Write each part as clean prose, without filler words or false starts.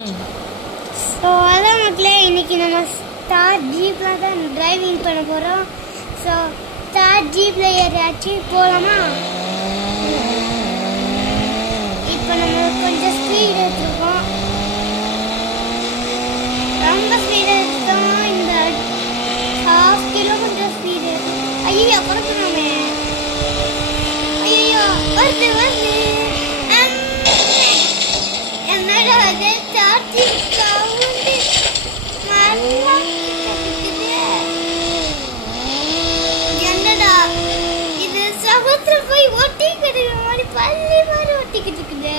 So அதான் மக்களே, இன்னைக்கு நம்ம ஸ்டார் ஜீப்பில் தான் டிரைவிங் பண்ண போகிறோம். ஸோ ஸ்டார் ஜீப்பில் ஏறியாச்சு, போகலாமா? இப்போ நம்ம கொஞ்சம் ஸ்பீட் எடுத்துருக்கோம், ரொம்ப ஸ்பீட் எடுத்தோம். இந்த ½ கிலோமீட்டர் ஸ்பீடு. ஐயோ குறைக்கணுமே, ஐயோ வருது வருது. என்னடா அது சார்ஜிங் சவுண்டு நல்லா கேக்குது. என்னடா இது சமுத்திர போய் ஒட்டிக்கிட்டு மாதிரி பள்ளி மாதிரி ஒட்டிக்கிட்டு இருக்குது.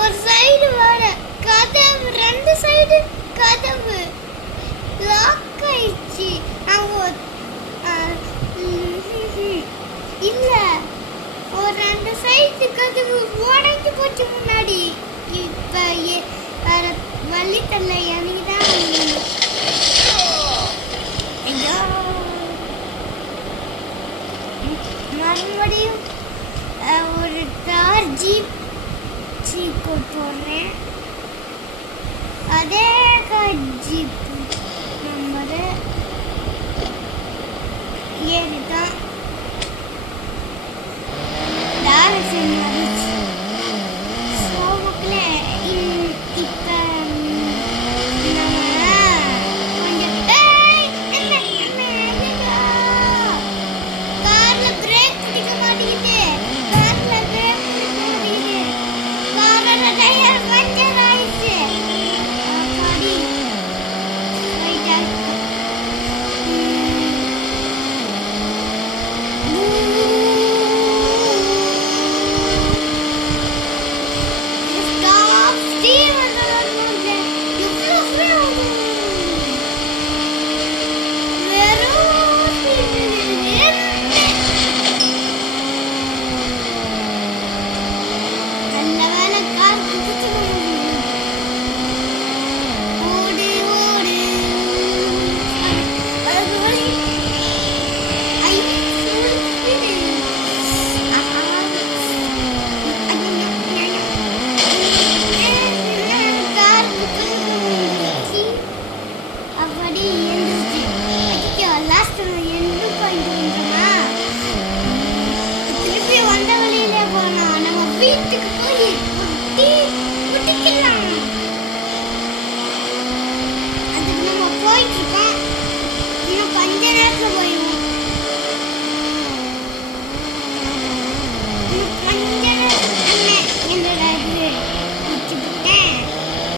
ஒரு சைடு வர கதவு, 2 சைடு கதவு லாக் ஆயிடுச்சு. இல்ல, ஒரு 2 சைடு கதவு உடைஞ்சு போச்சு முன்னாடி. இப்ப வேற வழி தரல, எனக்கு தான். ஐயோ, மறுபடியும் ஒரு கார் ஜீப் போடுறேன். அதே கார் ஜீப் நம்பரு ஏறிதான் டைரக்ஷன்